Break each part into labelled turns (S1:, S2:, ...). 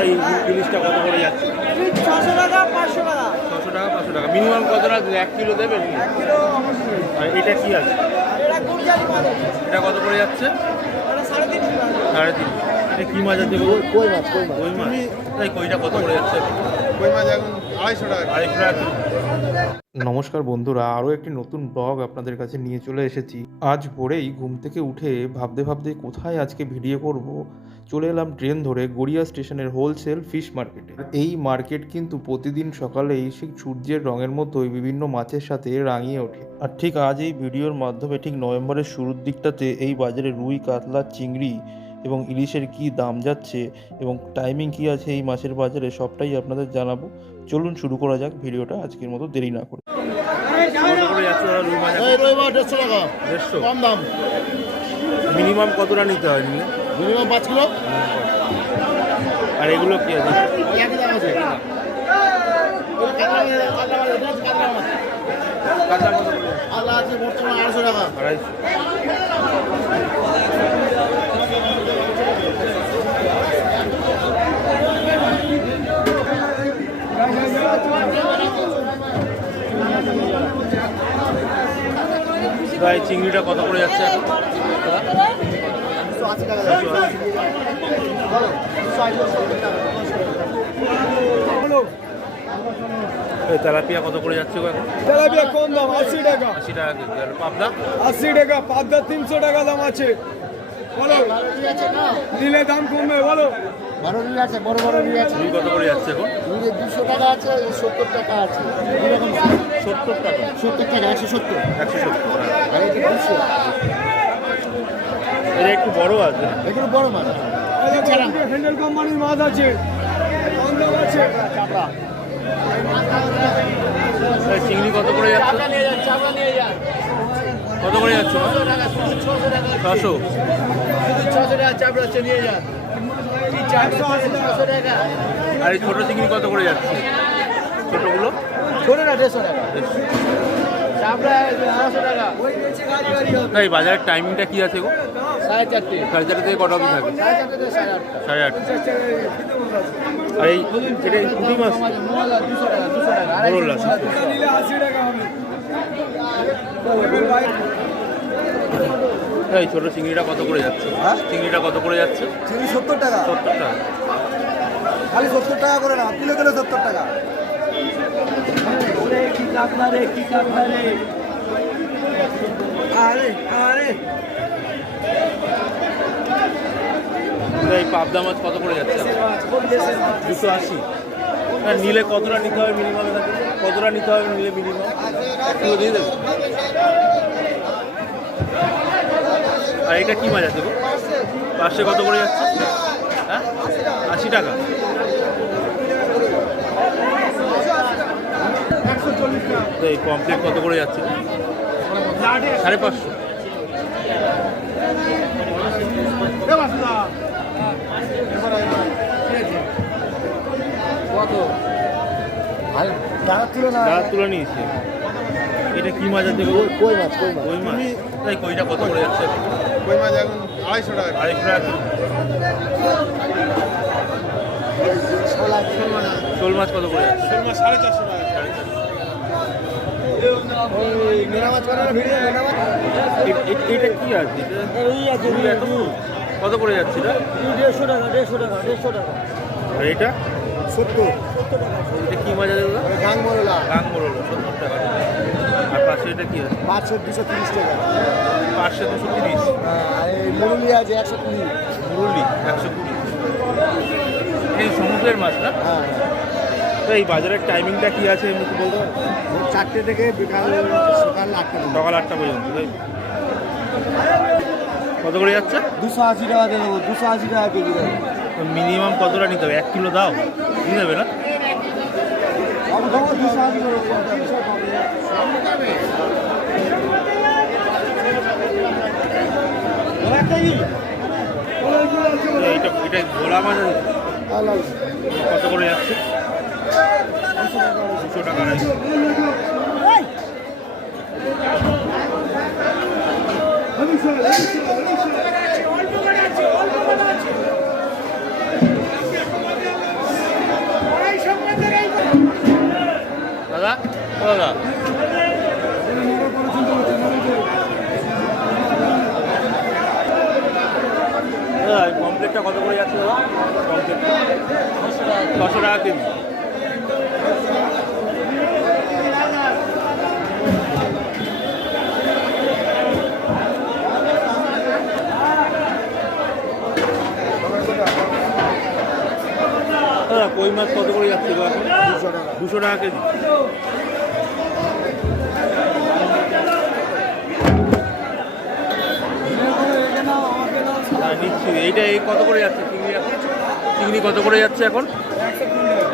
S1: এই জিনিসটা কত করে যাচ্ছে?
S2: ছশো টাকা পাঁচশো টাকা।
S1: ছশো টাকা পাঁচশো টাকা। মিনিমাম কত টাকা এক কিলো দেবেন আর এটা কি আছে?
S2: এটা
S1: কত করে যাচ্ছে?
S2: সাড়ে তিনশো
S1: সাড়ে তিন এটা কী মাছ আছে?
S3: কই মাছ কই মাছ?
S1: কই মাছ? তাই কইটা কত করে যাচ্ছে?
S3: কই মাছ এখন? আড়াইশো টাকা।
S1: আড়াইশো টাকা।
S4: নমস্কার বন্ধুরা, আরও একটি নতুন ব্লগ আপনাদের কাছে নিয়ে চলে এসেছি। আজ ভোরেই ঘুম থেকে উঠে ভাবতে ভাবতে কোথায় আজকে ভিডিও করব, চলে এলাম ট্রেন ধরে গড়িয়া স্টেশনের হোলসেল ফিশ মার্কেটে। এই মার্কেট কিন্তু প্রতিদিন সকালেই সেই সূর্যের রঙের মতোই বিভিন্ন মাছের সাথে রাঙিয়ে ওঠে। আর ঠিক আজ এই ভিডিওর মাধ্যমে ঠিক নভেম্বরের শুরুর দিকটাতে এই বাজারে রুই, কাতলা, চিংড়ি এবং ইলিশের কি দাম যাচ্ছে এবং টাইমিং কি আছে এই মাছের বাজারে সবটাই আপনাদের জানাব। চলুন শুরু করা যাক ভিডিওটা, আজকের মতো দেরি না করে
S1: কত করে যাচ্ছে ওরা রুই মাছ
S3: এই রবিবার দেড়শো টাকা।
S1: দেড়শো।
S3: কম দাম।
S1: মিনিমাম কতটা নিতে হয় নিলে
S3: মিনিমাম পাঁচ কিলো।
S1: আর এগুলো কি আছে?
S3: একই দাম আছে
S1: কাঁচা কত করে?
S3: আল্লাহ আছে বর্তমানে আড়াইশো
S1: তাই চিংড়িটা কত করে যাচ্ছে? তেলাপিয়া কত করে যাচ্ছে
S2: তেলাপিয়া কম দাম আশি টাকা।
S1: আশি টাকা পাবদা?
S2: আশি টাকা পাবদা তিনশো টাকা দাম আছে। বলো নিলে দাম কমবে বলো।
S3: বড় রুই আছে বড় বড় রুই আছে।
S1: রুই কত করে যাচ্ছে এখন?
S3: রুই দুশো টাকা আছে সত্তর টাকা আছে।
S1: সত্তর টাকা।
S3: সত্তর টাকা একশো সত্তর।
S1: একশো সত্তর
S3: আর এটা দুশো
S1: এটা একটু বড় আছে।
S3: এগুলো বড় মাছ
S2: হ্যান্ডেল কোম্পানির মাছ আছে।
S3: চাপড়া।
S1: চিংড়ি কত করে যাচ্ছে? কত করে যাচ্ছে? ছশো আর এই ছোটো চিংড়ি কত করে যাচ্ছে? ছোটোগুলো? তাই বাজারের টাইমিংটা কি আছে গো?
S3: সাড়ে চারটে।
S1: সাড়ে চারটে থেকে কটা অবধি থাকে?
S3: সাড়ে চারটে আটটা।
S1: আর এই এটা পুঁটি মাছ এই ছোটো চিংড়িটা কত করে যাচ্ছে?
S2: হ্যাঁ?
S1: চিংড়িটা কত করে যাচ্ছে?
S2: চিনি সত্তর টাকা।
S1: সত্তর টাকা।
S2: খালি সত্তর টাকা করে না কিলো কিলো সত্তর টাকা। কি আরে আরে।
S1: এই পাবদা মাছ কত করে যাচ্ছে? দুশো আশি। না নিলে কতটা নিতে হবে মিনিমাম কতটা নিতে হবে নিলে মিনিমাম দিয়ে দেবে। আর এটা কি মাছ আছে গো? পাঁচশো কত করে যাচ্ছে? হ্যাঁ? আশি টাকা। তো এই কমপ্লিট কত করে যাচ্ছে? সাড়ে পাঁচশো।
S3: কত আর তুলে
S1: নিয়েছি। এটা কি মাছ আছে
S3: কই মাছ কই মাছ?
S1: কই মাছ? তাই কইটা কত করে যাচ্ছে?
S3: কই মাছ এখন? আড়াইশো টাকা।
S1: আড়াইশো টাকা। শোল মাছ কত করে যাচ্ছে?
S3: মাছ সাড়ে চারশো টাকা ওই মেনা মাছ করে না ভিড়ে মেনা মাছ
S1: এ- এ- এটা কি আছে
S2: রুই আছে
S1: কত করে যাচ্ছে এটা
S2: দেড়শো টাকা দেড়শো টাকা দেড়শো টাকা
S1: আর
S3: সত্তর
S1: এটা কি মাছ আছে দাদা
S3: গাং মরলা
S1: সত্তর টাকা আর পাশে এটা কি আছে
S3: পাঁচশো দুশো তিরিশ টাকা
S1: পাঁচশো দুশো তিরিশ
S3: আর মুরুলি আছে একশো কুড়ি
S1: মুরলি একশো কুড়ি এই সমুদ্রের মাছ না? তো এই বাজারের টাইমিংটা কি আছে এমনি কি বলতে?
S3: চারটে থেকে বিকাল সকাল আটটা
S1: সকাল আটটা পর্যন্ত তাই? কত করে যাচ্ছে?
S2: দুশো আশি টাকা দেবো দুশো আশি টাকা কেজি দেবো
S1: মিনিমাম কতটা নিতে হবে? এক কিলো দাও দিয়ে। দেবে না এইটা এটা ভোলা মাছ কত করে যাচ্ছে? দুশো টাকা দাদা দাদা? কমপ্লেটটা কত করে যাচ্ছে দাদা? কমপ্লেট। ছশো টাকা কেজি। মাছ কত করে যাচ্ছে দুশো টাকা? কেজি। হ্যাঁ, নিচ্ছি। এইটা এই কত করে যাচ্ছে? চিংড়ি চিংড়ি কত করে যাচ্ছে এখন?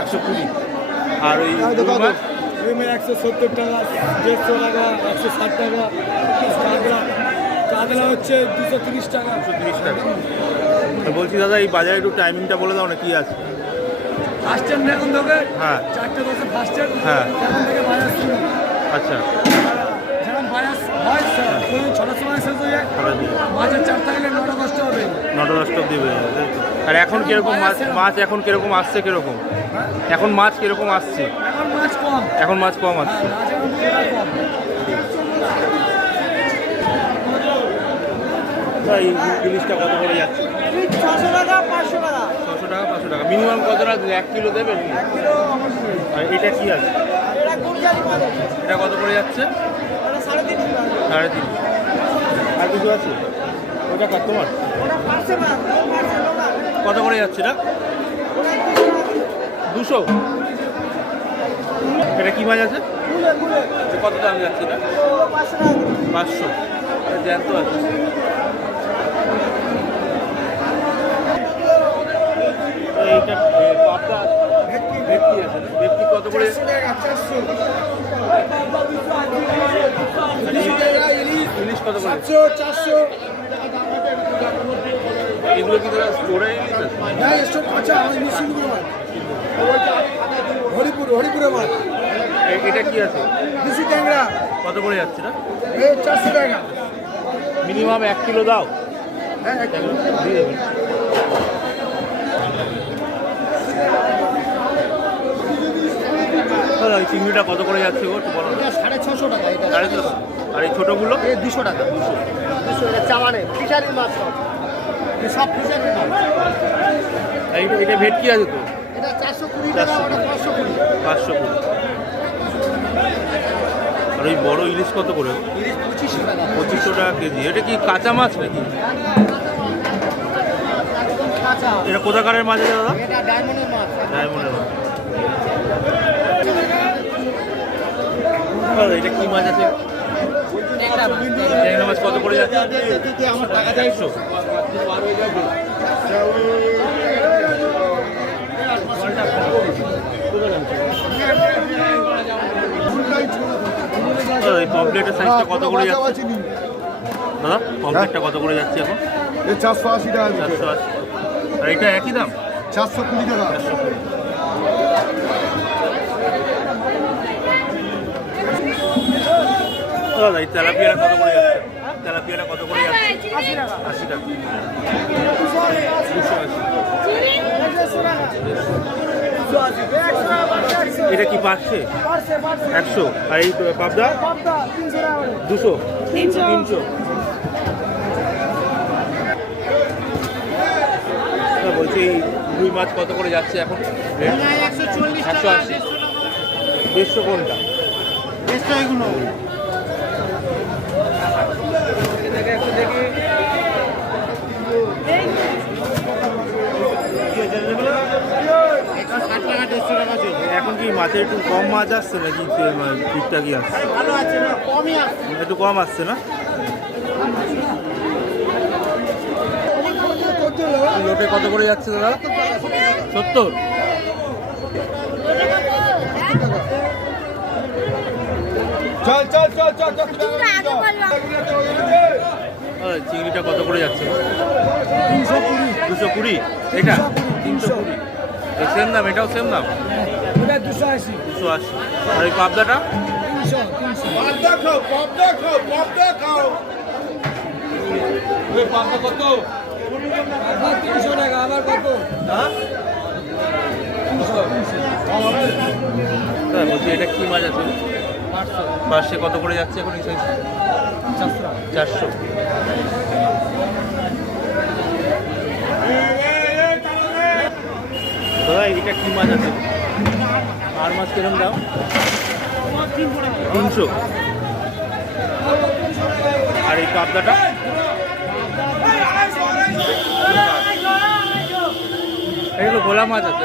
S1: একশো কুড়ি। আর ওই
S2: একশো সত্তর টাকা দেড়শো টাকা একশো ষাট টাকা চাদরা হচ্ছে দুশো তিরিশ টাকা।
S1: একশো তিরিশ টাকা। বলছি দাদা এই বাজারে একটু টাইমিংটা বলে দাও না কি আছে?
S2: ফার্স্ট এখন
S1: হ্যাঁ।
S2: চারটে ফার্স্ট
S1: হ্যাঁ।
S2: এখন থেকে শুরু।
S1: আচ্ছা।
S2: যেমন বাজার হয় ছটার সময় শেষ হয়ে যায়। নটা দশটা হবে।
S1: নটা দশটা? আর এখন কীরকম মাছ মাছ এখন কীরকম আসছে কীরকম? এখন মাছ কীরকম আসছে?
S2: এখন মাছ কম।
S1: এখন মাছ কম আসছে। ইলিশটা কত করে যাচ্ছে?
S2: ছশো টাকা পাঁচশো টাকা।
S1: ছশো টাকা পাঁচশো টাকা। মিনিমাম কত টাকা এক কিলো দেবেন আর এটা কি আছে?
S2: এটা
S1: কত করে যাচ্ছে?
S2: সাড়ে তিনশো
S1: সাড়ে তিন আর কিছু আছে? ওটা কত তোমার? কত করে যাচ্ছে এটা? দুশো? এটা কি মাছ আছে? কত দাম যাচ্ছে এটা?
S2: পাঁচশো
S1: জ্যান্ত আছে। এইটা পাবদা ভেটকি। ভেটকি আছে ভেটকি কত করে? ইলিশ- কত করে?
S2: চারশো।
S1: এগুলো কি তোরা স্টোরে ইলিশ
S2: হ্যাঁ এসব আচ্ছা আমি নিশ্চিন্তপুর মাছ হরিপুর হরিপুরে মাছ
S1: এটা কি আছে?
S2: দেশি ট্যাংরা।
S1: কত করে যাচ্ছে না
S2: চারশো টাকা।
S1: মিনিমাম এক কিলো দাও।
S2: হ্যাঁ এক কিলো।
S1: দিয়ে দেবেন। ওই চিংড়িটা কত করে যাচ্ছে গো? বলো
S3: সাড়ে ছশো টাকা এটা
S1: সাড়ে ছশো। আর এই ছোটোগুলো
S3: এই দুশো টাকা। দুশো এটা চামানে ফিশারির মাছ সব। সব ফিশারির মাছ।
S1: এটা ভেটকি আছে তো?
S3: এটা চারশো কুড়ি টাকা পাঁচশো কুড়ি।
S1: পাঁচশো কুড়ি। আর ওই বড় ইলিশ কত করে?
S3: ইলিশ পঁচিশশো টাকা।
S1: পঁচিশশো টাকা কেজি। এটা কি কাঁচা মাছ নাকি? এটা কোথাকারের মাছ দাদা?
S3: এটা ডায়মন্ডের মাছ।
S1: ডায়মন্ডের মাছ। এটা কি মাছ আছে? ট্যাংরা মাছ কত করে যাচ্ছে?
S3: আমার টাকা
S1: দাদা, এই পমপ্লেটের সাইজটা কত করে যাচ্ছে? দাদা পমপ্লেটটা কত করে যাচ্ছে এখন?
S2: এই চারশো আশি টাকা
S1: চারশো আশি। আর এটা একই দাম?
S2: চারশো কুড়ি টাকা।
S1: চারশো কুড়ি। দাদা এই তেলাপিয়াটা কত করে যাচ্ছে? তেলাপিয়াটা কত করে যাচ্ছে? আশি টাকা। এটা কি পাচ্ছে একশো। আর এই পাবদা? দুশো। তিনশো। বলছি এই রুই মাছ কত করে যাচ্ছে এখন?
S3: একশো
S1: আশি। দেড়শো কোনটা?
S3: দেড়শো এগুলো। দেড়শো টাকা চলছে
S1: এখন কি মাছের একটু কম মাছ আসছে নাকি? ঠিকঠাকই আসছে। একটু কম আসছে না? লোটে কত করে যাচ্ছে দাদা? সত্তর?
S2: চল চল চল চল
S1: চিংড়িটা কত করে যাচ্ছে?
S2: তিনশো কুড়ি
S1: দুশো কুড়ি। এটা?
S2: তিনশো কুড়ি।
S1: সেম দাম এটাও সেম দাম?
S2: ওটা দুশো আশি।
S1: দুশো আশি। আর ওই পাবদাটা?
S2: তিনশো তিনশো। আবার তিনশো টাকা আবার কত? তিনশো তিনশো।
S1: দাদা বলছি, এটা কি মাছ আছে? পার্শে কত করে যাচ্ছে এখন এই চারশো। দাদা এটা কি মাছ আছে? আর মাছ কিরম দাম? তিনশো। আর এই পাবদাটা এগুলো ভোলা মাছ আছে।